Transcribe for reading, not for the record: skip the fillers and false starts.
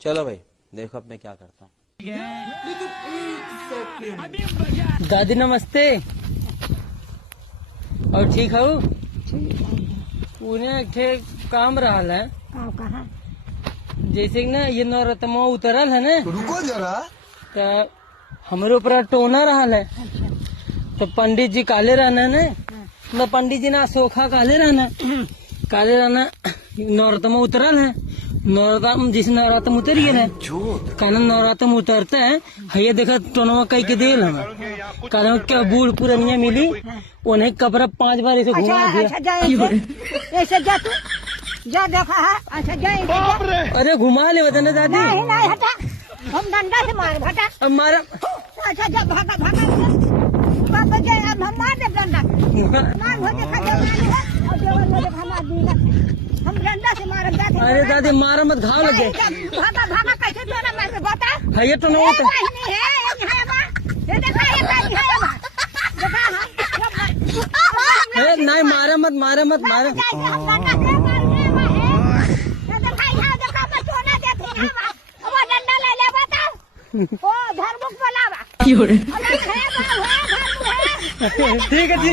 चलो भाई देखो अब मैं क्या करता हूँ। दादी नमस्ते। और ठीक हो? उन्हें एक काम रहा है, जैसे कि ना ये नवरत्न उतरल है ना, रुको जरा, तो हमारे ऊपर टोना रहा है। तो पंडित जी काले रहना है ना, पंडित जी ना सोखा काले रहना नवरत्न उतरल है। नवरत्न जिस नवरत्न उतरी है ना, कहना नवरत्न उतरते हैं ये देखा टोनवा कई के देल हमें कहना क्या बूढ़ पुरनिया मिली उन्हें कपड़ा 5 बार ऐसे घुमा दिया। ऐसे जा तू जा देखा है। अच्छा जा अरे घुमा ले बता दादी। नहीं नहीं हटा, हम डंडा से मार भटा। अब मारा। अच्छा जा भागा भागा बाबा जा, अब हम मार दे डंडा मार हो देखा जा और देवर में देखा मार दूंगा हम डंडा से मार जाते। अरे दादी मारा मत, घाव लगे। भागा भागा कैसे तो ना मार बता है ये तो नहीं होता नहीं है ये बा ये देखा ये नहीं है बा देखा है। नहीं मारा मत मारा मत मारा। हम डंडा से मार दे बा है ये देखा यहाँ देखा मैं सोना देते हैं बा वो डंडा ले ले बता ओ धर्मुख बोलावा ठीक है जी।